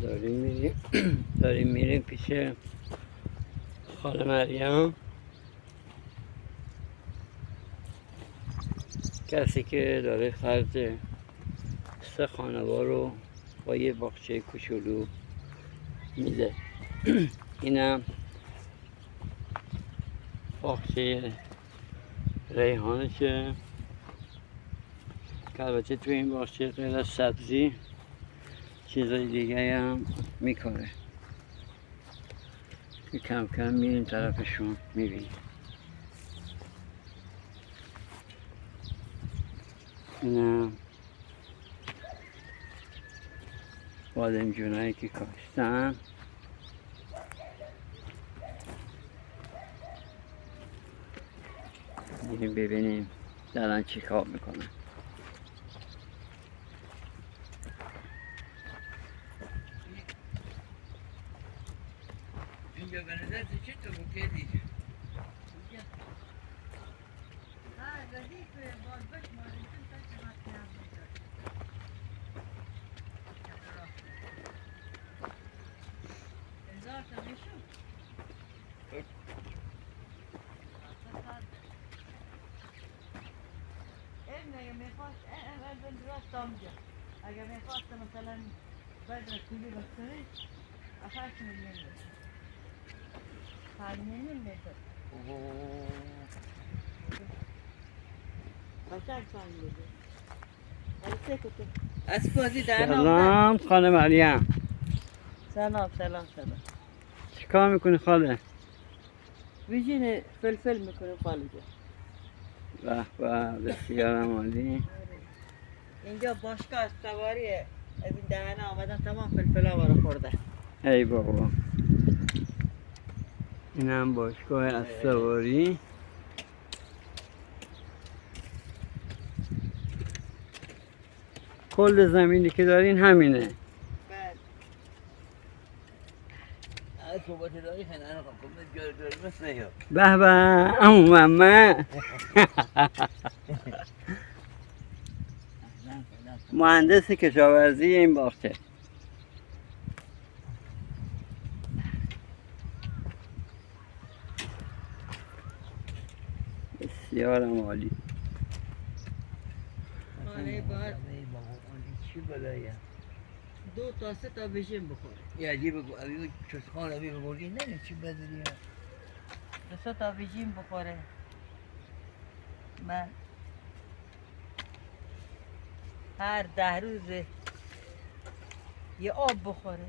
داریم میریم پیش خاله مریم، کسی که داره خرج 3 خانوار رو با یه باغچه کوچولو میده. اینم باغچه ریحانشه که البته توی این باغچه غیر از سبزی چیزای دیگه هم میکنه که کم کم میریم طرفشون میبینیم. اینم بادمجونایی که کاشتن. میریم ببینیم دارن چی کار میکنن. اینجا به نظر چه تو بکردی؟ اگر میخواست مثلا باید رسولی بسته 8 میلیون بشه 5 میلیون میشه باشک 5 میلیون اسپازی دهنه سلام خاله مریم. سلام چی کار میکنی خاله؟ ویژین فلفل میکنه خاله جان. به به، بسیار عالی. اینجا باشگاه از سواریه، از این دهنه آمدن تمام فلفل ها برا خورده. ای بابا، اینم باشگاه اسواری. کل زمینی که دارین همینه. بله از صحبت داری خیلی انا خب داری مثل یا به به عمو محمد. مهندس کشاورزی این باغچه. بسیار عالی. خانه باید چی بلایه 2 تا 3 تا ویژین بخوره. یه عجیبه اوی چسخان اوی بگوردی نه چی بدری 2 تا ویژین بخوره. من هر 10 روز یه آب بخوره.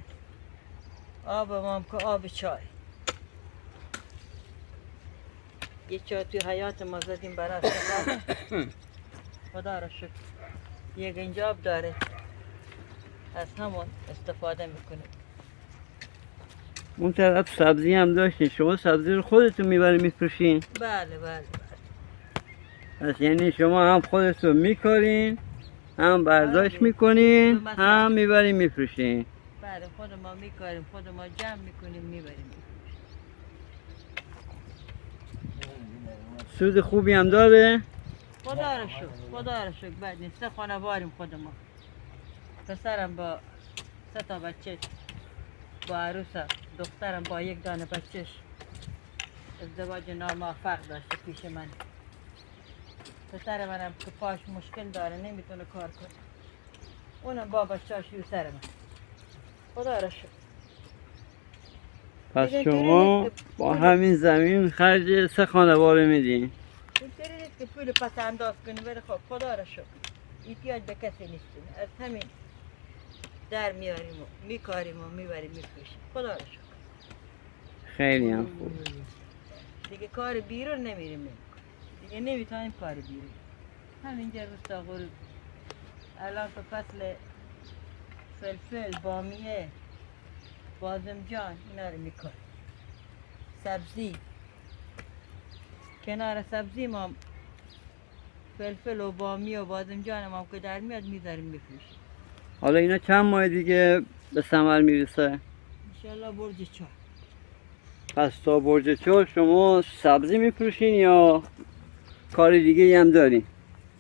آب مام که آب چای. یه چای توی حیات ما زدیم برای استفاده. خدا را شکر. یک انجاب داره. از همون استفاده میکنه. اون طرف سبزی هم داشتین. شما سبزی رو خودتون میبرین میفروشین؟ بله پس یعنی شما هم خودتون میکارین، هم برداشت بله. میکنین، به مصرف. هم میبرین میفروشین. بله خود ما میکاریم، خود ما جمع میکنیم میبریم. سود خوبی هم داره. خدا را شکر بعد نیست. 3 خانواریم خود ما. پسرم با 3 تا بچه، با عروسم، دخترم با 1 دانه بچهش ازدواج ناموفق داشته پیش من. پسر منم که پاش مشکل داره نمیتونه کار کنه، اونم با بچه‌اش رو سر من. خدا را شکر. پس دیگه شما اینطوری نیست که با پول- همین زمین خرج 3 خانوار میدین. اینطوری نیست که پول پس انداز کنیم ولی خب خدا را شکر احتیاج به کسی نیستیم، از همین در میاریم و میکاریم و میبریم میفروشیم. خدا را شکر. خیلی هم خوب. دیگه کار بیرون نمیریم، دیگه نمیتونیم کار بیرون. همینجا روستا غروب الان تو فصل فلفل، بامیه، بادمجان اینا رو میکنیم. سبزی کنار سبزی ما فلفل و بامی و بادمجان ما که در میاد میذاریم میفروشیم. حالا اینا چند ماه دیگه به ثمر میرسه؟ انشالله برج چهار. پس تا برج 4 شما سبزی میفروشین یا کار دیگه هم دارین؟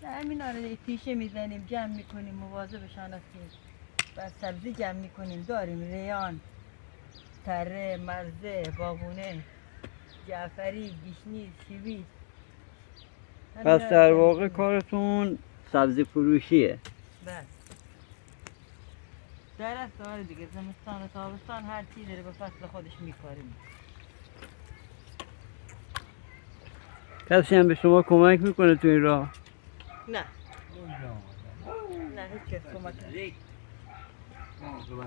همینا رو تیشه میزنیم، جمع میکنیم، مواظبشان هستیم. بعد سبزی جمع میکنیم. داریم ریان، تره، مرزه، باغونه، جعفری، گشنیز، شوید. پس در واقع کارتون سبزی فروشیه. بس در سال دیگه زمستان و تابستان هر چی داره به فصل خودش میکاریم. کسی هم به شما کمک میکنه تو این راه؟ نه نه هیچ کس کمک نمی‌کنه.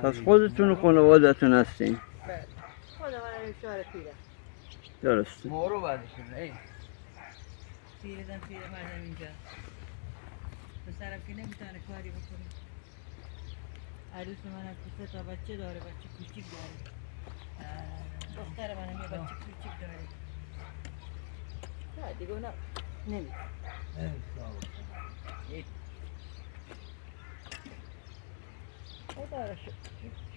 پس خودتون و خانوادتون هستین؟ بله خدا من شهر پیره. درسته. مورو بعدش نه. پیرزن مردم اینجا. پسرم که نمیتونه کاری بکنه. عروس منم که 3 تا بچه داره، بچه کوچیک داره. دختر منم یه بچه کوچیک داره. نه دیگه اونا نمیتونه. خدا را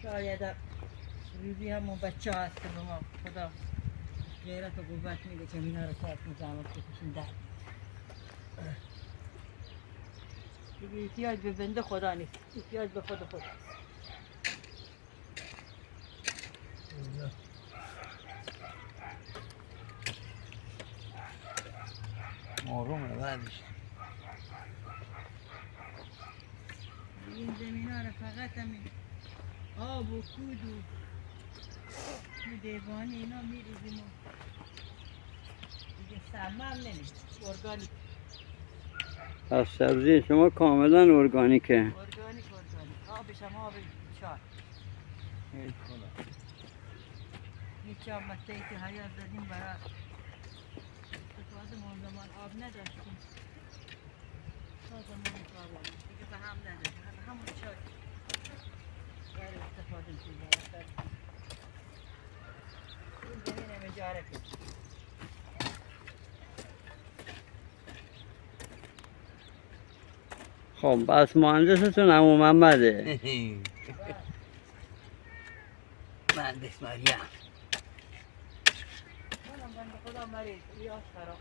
شاید روزی همون بچه هست که به ما خدا غیرت و قوت میده که اینا رو کارتون زحمت بکشیم در. دیگه احتیاج به بنده خدا نیست، احتیاج به خود خدا. مورو بعدش. این زمین ها رو فقط همین آب و کود و دیوانی اینا میریزیم و دیگه سرمه هم نمیشه. ارگانیک پس سبزی شما کاملا ارگانیکه. ارگانیک آبش هم آب چار. هیچ هم مستهی که حیات زدیم برای استفاده ما اون زمان آب نداشتیم. تا زمان کارم دیگه به هم نداشتیم، همون چار برای استفاده میکنیم. این زمین هم اجاره کرد. خب پس مهندستون عمو محمده. مهندس مریم. منم بنده خدا مریض ریاض خراب.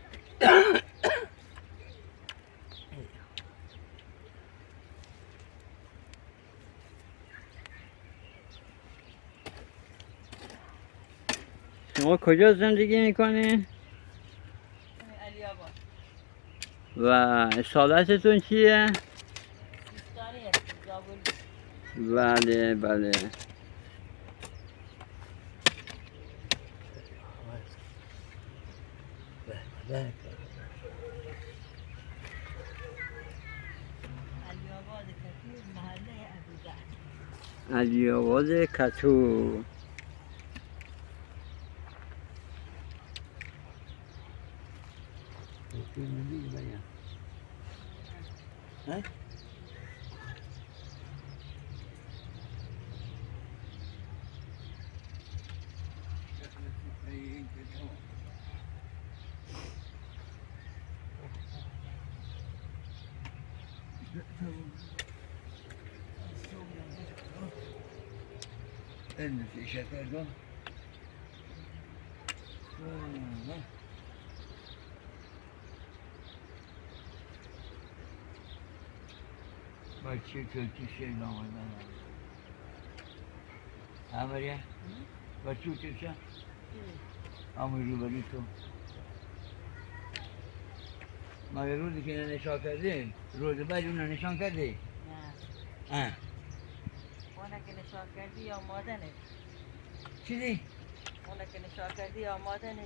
شما کجا زندگی میکنین؟ همین علی آباد و اصالتتون چیه؟ سیستانی هستیم، زابل. بله بله. علی آباد کتیر محله ابوزهر. علی آباد کتو. این شکر دون. بچه ترکی شیر نامدن. همه بچه ترکی همه رو بری تو. مگه روزی که نشان کرده روز بعد اون نشان کرده؟ نه اونه که نشان کردی یا مادنه. چیزی؟ اونه که نشان کردی یا مادنه.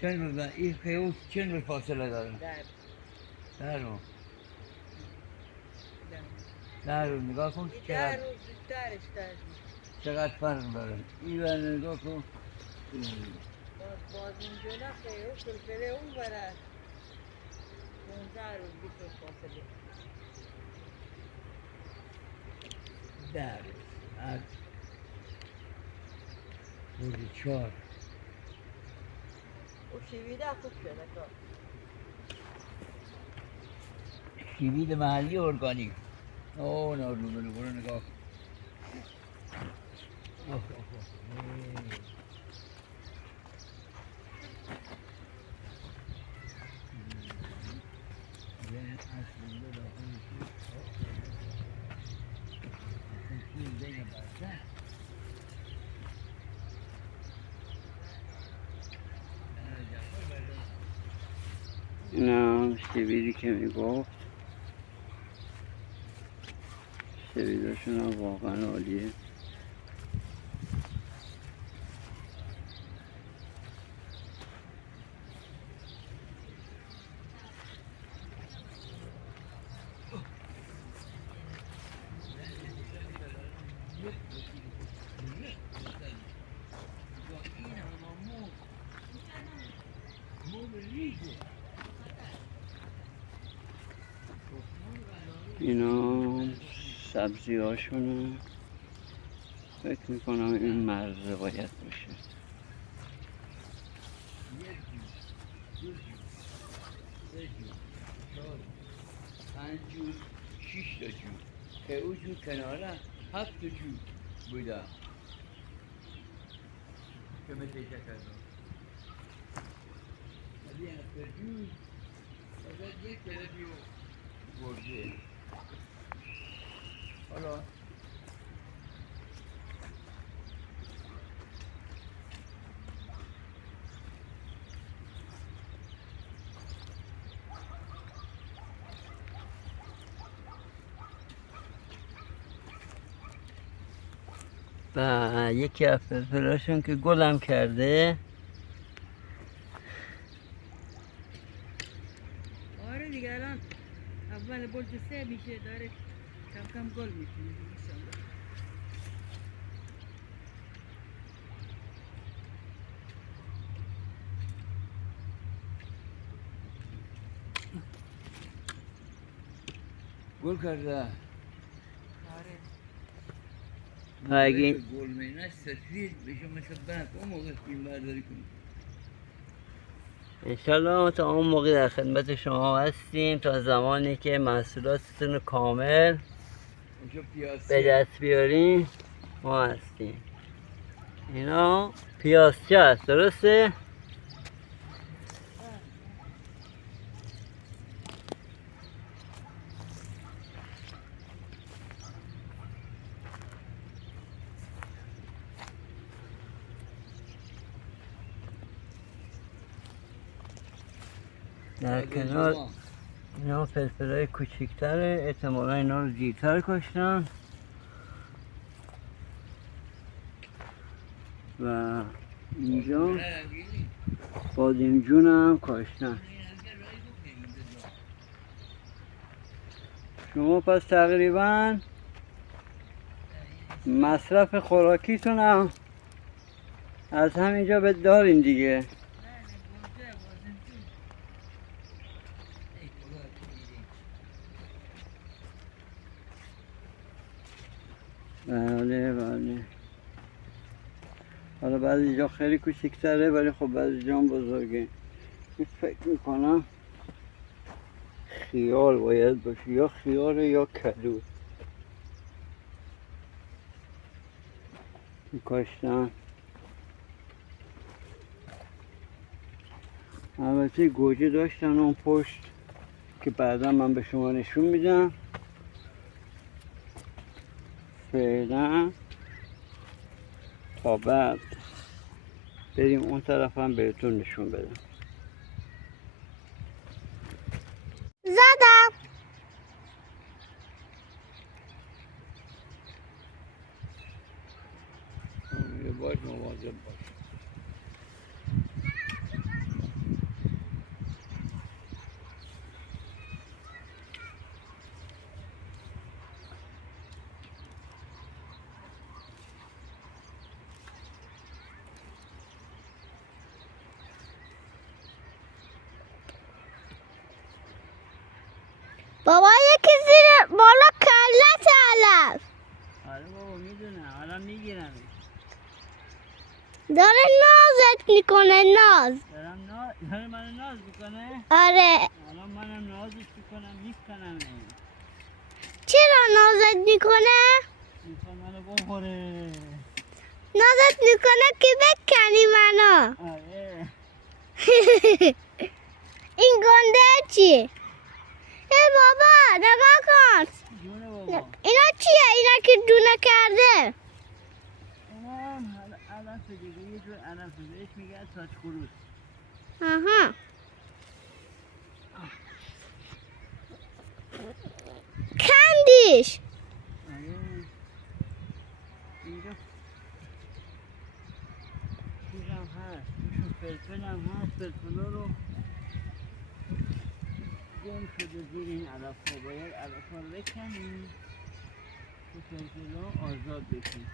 چند روز این خیوز چند روز فاصله داره؟ در رو نگاه کن در روز بیشترش داریم. چقدر فرق داره. این رو نگاه کن. باز اینجا خیلی سلسله اون برای 19 روز 20 روز فاصله. در روز روز 4 او شیویده خوب شده کار. شیوید محلی ارگانیک. اوه نه برو نگاه کن. سیبیلی که میگفت سیبیلاشون هم واقعا عالیه. اینا سبزی هاشونه. فکر میکنم این مرزه باید باشه. پنج جور 6 تا جور که او جور کناره 7 تا جور بوده که مثل شکر ولی هفت جور فقط یک کلبی برده. حالا و یکی از فلفلاشون که گلم کرده. آره دیگه الان اول بلد سه میشه داره کم کم گل میکنه انشالله. گل کرده. آره و اگه گل مینه سفید بشه مثل بنک اون موقع فیلم برداری کنیم. انشالله تا اون موقع در خدمت شما هستیم تا زمانی که محصولاتتون رو کامل اونجا پیاسی به دست بیاریم ما هستیم. اینا پیازچه هست درسته؟ در کنار اینا فلفلای کوچیکتره، احتمالا اینا رو دیرتر کاشتن و اینجا بادمجون هم کاشتن. شما پس تقریبا مصرف خوراکیتون هم از همینجا به دارین دیگه. بله بله. حالا بعضی جا خیلی کوچیک‌تره ولی خب بعضی جا هم بزرگه. این فکر میکنم خیار باید باشه، یا خیار یا کدو کاشتن. البته گوجه داشتن اون پشت که بعدا من به شما نشون میدم. فعلا تا بعد بریم اون طرف هم بهتون نشون بدم. زدم. یه باید مواظب باش. بابا یکی زیر بالا کلت علف آره بابا میدونم، الان میگیرم. داره نازت میکنه. ناز داره منو ناز میکنه. آره. الان منم نازش میکنم میکنم. چرا نازت میکنه؟ میخوام منو بخوره. نازت میکنه که بکنی منو. آره. این گنده چیه؟ ای بابا نگاه کن. جونه بابا. اینا چیه؟ اینا که دونه کرده. اینا علف دیگه، یه جور علف بهش میگن تاج خروس. آها. آتیش آره. اینجا چیزم هست، توشون فلفل هم هست. فلفلا رو گم شده زیر این علف ها. باید علف ها رو بکنیم که فلفلا آزاد بشیم.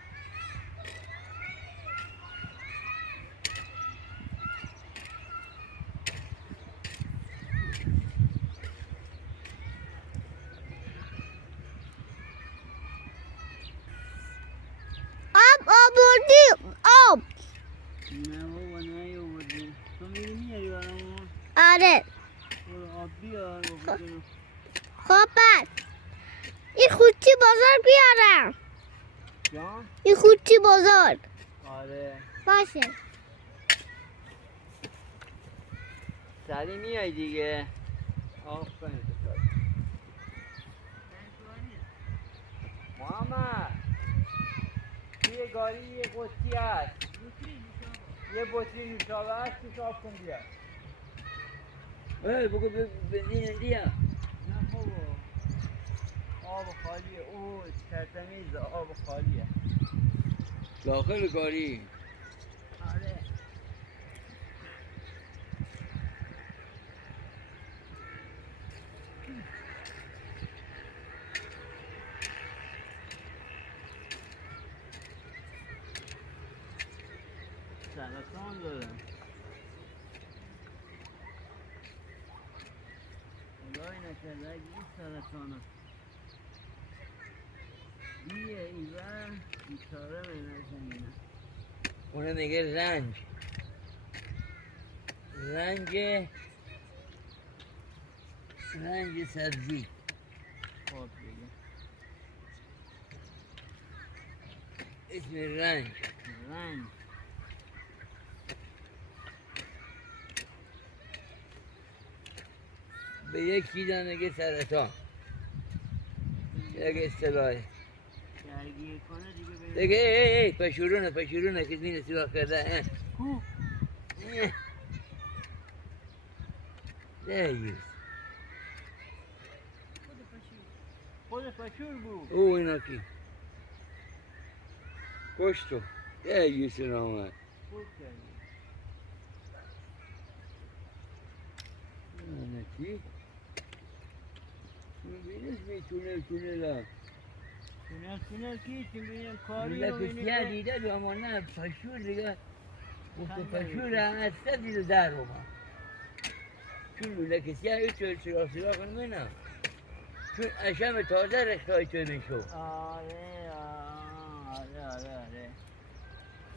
آب آوردی آب نه بابا نیاوردیم. تو میری میاری برامون؟ آره برو آب بیار بابا جونو. خب بس این خوچی بزرگ بیارم جان؟ این خوچی بزرگ آره. باشه سری میای دیگه. آفرین پسر. محمد توی گاری یه قطی هست، یه بطری نوشابه هست، توش آب کن بیار. بگو بنزین دیا. نه بابا آب خالیه. او ترتمیز آب خالیه داخل گاری. آره. سرطان دارم. خدای نکرده اگه این سرطان هست بیه ایوه بیچاره بینشن اینه. اونه میگه رنج. رنج سبزی. خب دیگه اسم رنج. به یکی دانگه سرطان. یک اصطلاحه درگیر کنه دیگه. دیگه ای پشورونه که زین سیاه کرده. کو دیگه خود پشور بود. او اینا کی کشتو دیگه سلامت. خود کردی نه چی؟ بینش می تونل کی؟ چون بینم کاری رو بینه دیده دو اما نه پشور دیگه. گفت پشور هسته دیده در رو من چون لوله کسی هایی چون سراغ کنه نه چون اشم تازه رشتهای تو میشو. آره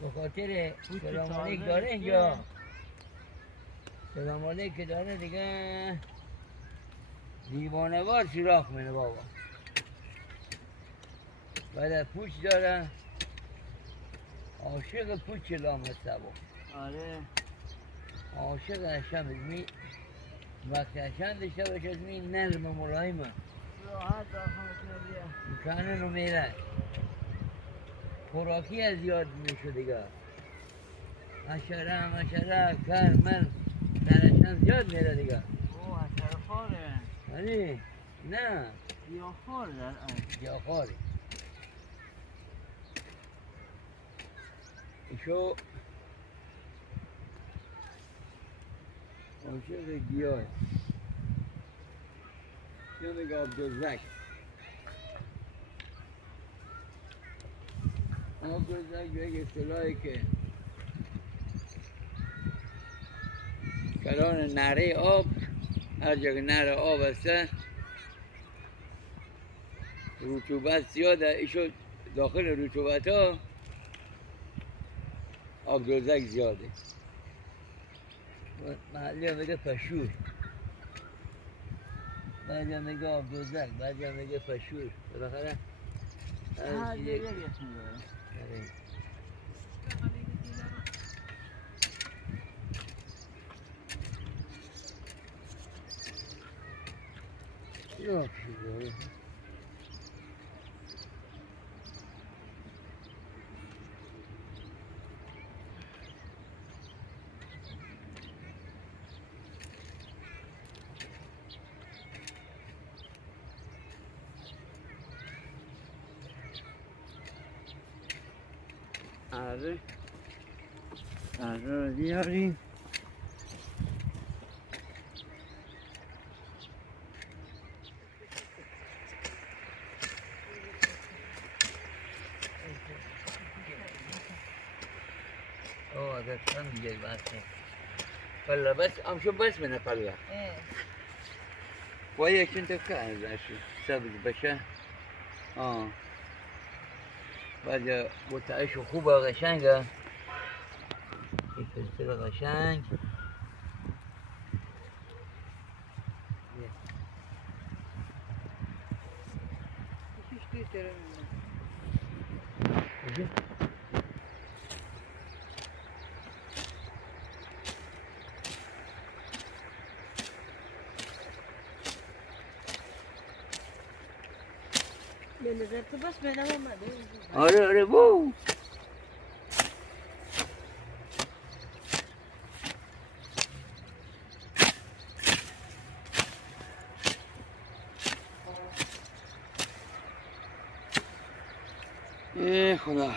به خاطر سلام علیک داره اینجا. سلام علیک که داره دیگه دیوانوار سراخ منه بابا. بعد پوچ داره. عاشق پوچ لامه سبا. آره عاشق اشم می وقتی اشم داشته باشه از می نرم ملایمه راحت میکنه رو میره. خوراکی از زیاد میشه دیگه. حشره کرمل درشان زیاد میره دیگه. او حشره خواره. ولی نه گیاهخوار در گیاهخواری. ایشو عاشق گیاه. چون دیگه آبدوزک. آبدوزک به یک اصطلاحی که کلان نره آب هر جا که نره آب هسته رطوبت زیاده. ایشو داخل رطوبت ها آبدوزک زیاده. محلی هم میگه پشور. بعضی هم میگه آبدوزک. بعضی هم میگه پشور. بالاخره هر یک اسم داره. Yok şurada. اره رو بیاریم. ده کم دیگه بسه قلا بس امشو بس منه قلا وای چند تا کار داشتی سبز بشه بعد بوتعش خوبه قشنگه یک فلفل قشنگ به نظر تو بس به نام آمده آره بو ای خدا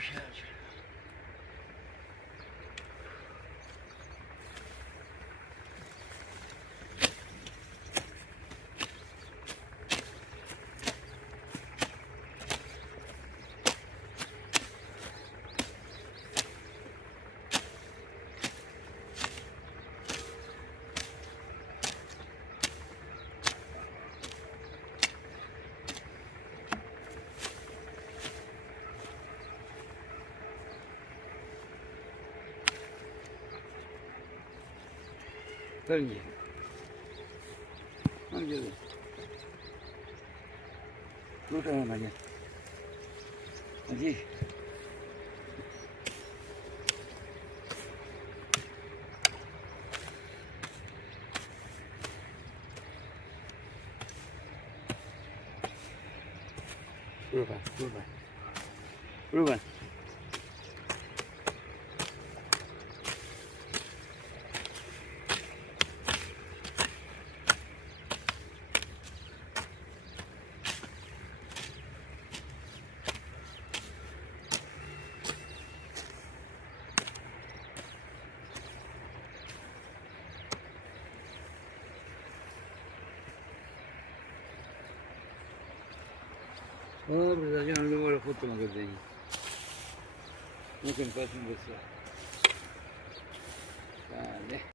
باشه بریم همینجا رو کنم مگه مجید رو بند رضا جان دوباره خودتون بزنید ممکن پسون بسیار بله